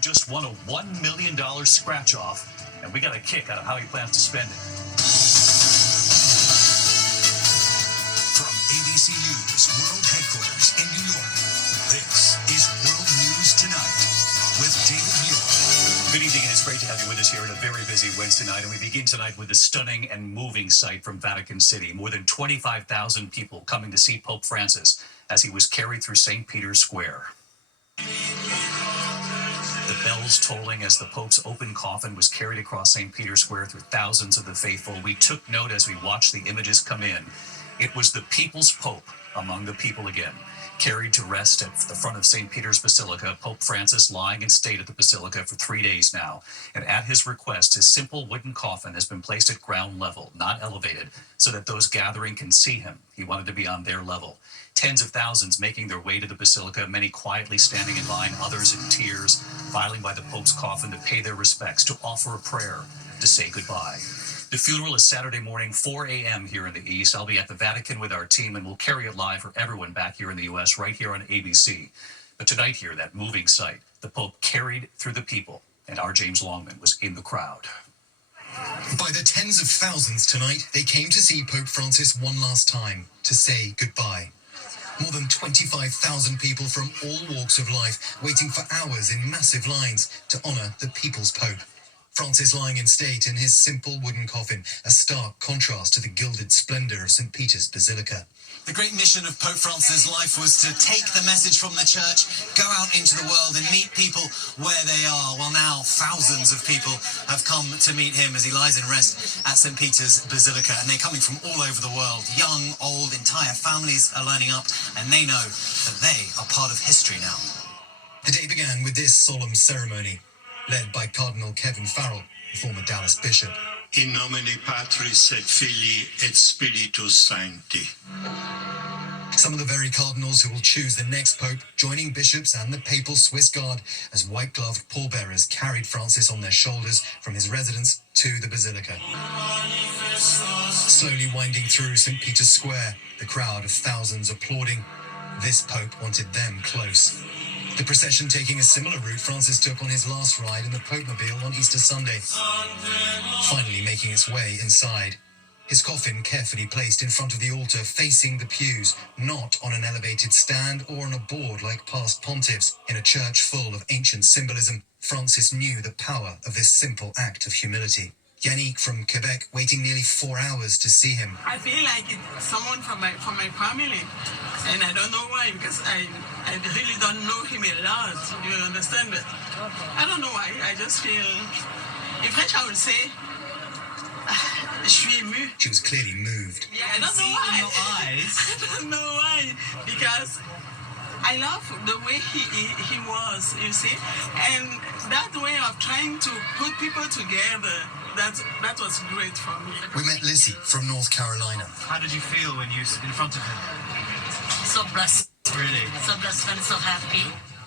Just won a $1 million scratch-off, and we got a kick out of how he plans to spend it. From ABC News World Headquarters in New York, this is World News Tonight with David Muir. Good evening, and it's great to have you with us here on a very busy Wednesday night. And we begin tonight with a stunning and moving sight from Vatican City. More than 25,000 people coming to see Pope Francis as he was carried through St. Peter's Square. The bells tolling as the Pope's open coffin was carried across St. Peter's Square through thousands of the faithful. We took note as we watched the images come in. It was the people's Pope among the people again. Carried to rest at the front of St. Peter's Basilica, Pope Francis lying in state at the Basilica for 3 days now. And at his request, his simple wooden coffin has been placed at ground level, not elevated, so that those gathering can see him. He wanted to be on their level. Tens of thousands making their way to the Basilica, many quietly standing in line, others in tears, filing by the Pope's coffin to pay their respects, to offer a prayer, to say goodbye. The funeral is Saturday morning, 4 a.m. here in the East. I'll be at the Vatican with our team, and we'll carry it live for everyone back here in the U.S., right here on ABC. But tonight here, that moving sight, the Pope carried through the people, and our James Longman was in the crowd. By the tens of thousands tonight, they came to see Pope Francis one last time, to say goodbye. More than 25,000 people from all walks of life waiting for hours in massive lines to honour the people's Pope. Francis lying in state in his simple wooden coffin, a stark contrast to the gilded splendour of St. Peter's Basilica. The great mission of Pope Francis' life was to take the message from the church, go out into the world and meet people where they are. Well, now thousands of people have come to meet him as he lies in rest at St. Peter's Basilica, and they're coming from all over the world. Young, old, entire families are lining up, and they know that they are part of history now. The day began with this solemn ceremony, led by Cardinal Kevin Farrell, the former Dallas bishop. In nomine Patris et Filii et Spiritus Sancti. Some of the very cardinals who will choose the next pope, joining bishops and the papal Swiss Guard as white-gloved pallbearers carried Francis on their shoulders from his residence to the Basilica. Slowly winding through St. Peter's Square, the crowd of thousands applauding. This pope wanted them close. The procession taking a similar route Francis took on his last ride in the Popemobile on Easter Sunday, finally making its way inside. His coffin carefully placed in front of the altar facing the pews, not on an elevated stand or on a board like past pontiffs. In a church full of ancient symbolism, Francis knew the power of this simple act of humility. Yannick from Quebec waiting nearly 4 hours to see him. I feel like it's someone from my family, and I don't know why, because I really don't know him a lot. You understand that? I don't know why. I just feel, in French I would say, je suis émue. She was clearly moved. Yeah, I don't know why. In your eyes. I don't know why, because I love the way he was, you see, and that way of trying to put people together. That was great for me. We met Lissy from North Carolina. How did you feel when you were in front of him? So blessed. Really? So blessed and so happy.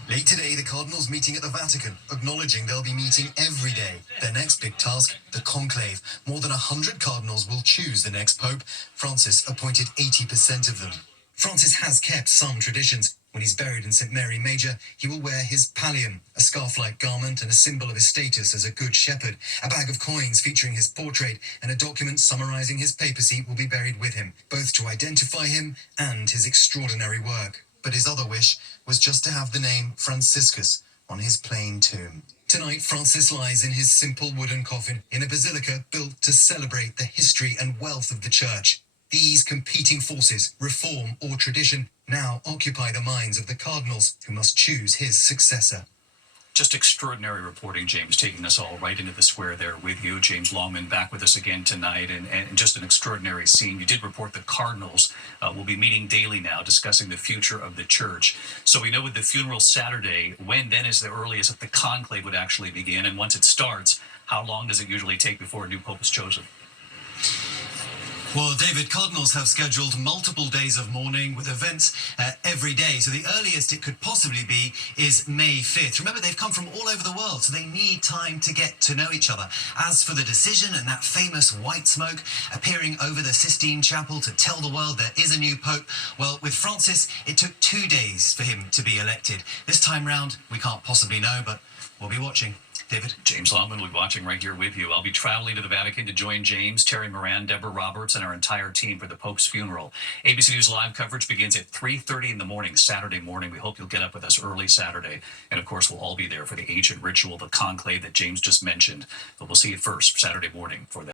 Late today, the cardinals meeting at the Vatican, acknowledging they'll be meeting every day. Their next big task, the conclave. More than 100 cardinals will choose the next pope. Francis appointed 80% of them. Francis has kept some traditions. When he's buried in St. Mary Major, he will wear his pallium, a scarf-like garment and a symbol of his status as a good shepherd. A bag of coins featuring his portrait and a document summarizing his papacy will be buried with him, both to identify him and his extraordinary work. But his other wish was just to have the name Franciscus on his plain tomb. Tonight, Francis lies in his simple wooden coffin in a basilica built to celebrate the history and wealth of the church. These competing forces, reform or tradition, now occupy the minds of the cardinals who must choose his successor. Just extraordinary reporting, James, taking us all right into the square there with you. James Longman back with us again tonight, and just an extraordinary scene. You did report the cardinals will be meeting daily now, discussing the future of the church. So we know with the funeral Saturday, when then is the earliest that the conclave would actually begin? And once it starts, how long does it usually take before a new pope is chosen? Well, David, cardinals have scheduled multiple days of mourning with events every day. So the earliest it could possibly be is May 5th. Remember, they've come from all over the world, so they need time to get to know each other. As for the decision and that famous white smoke appearing over the Sistine Chapel to tell the world there is a new pope, well, with Francis, it took 2 days for him to be elected. This time round, we can't possibly know, but We'll be watching. David? James Longman will be watching right here with you. I'll be traveling to the Vatican to join James, Terry Moran, Deborah Roberts, and our entire team for the Pope's funeral. ABC News Live coverage begins at 3:30 in the morning, Saturday morning. We hope you'll get up with us early Saturday. And of course, we'll all be there for the ancient ritual, the conclave that James just mentioned. But we'll see you first Saturday morning for that.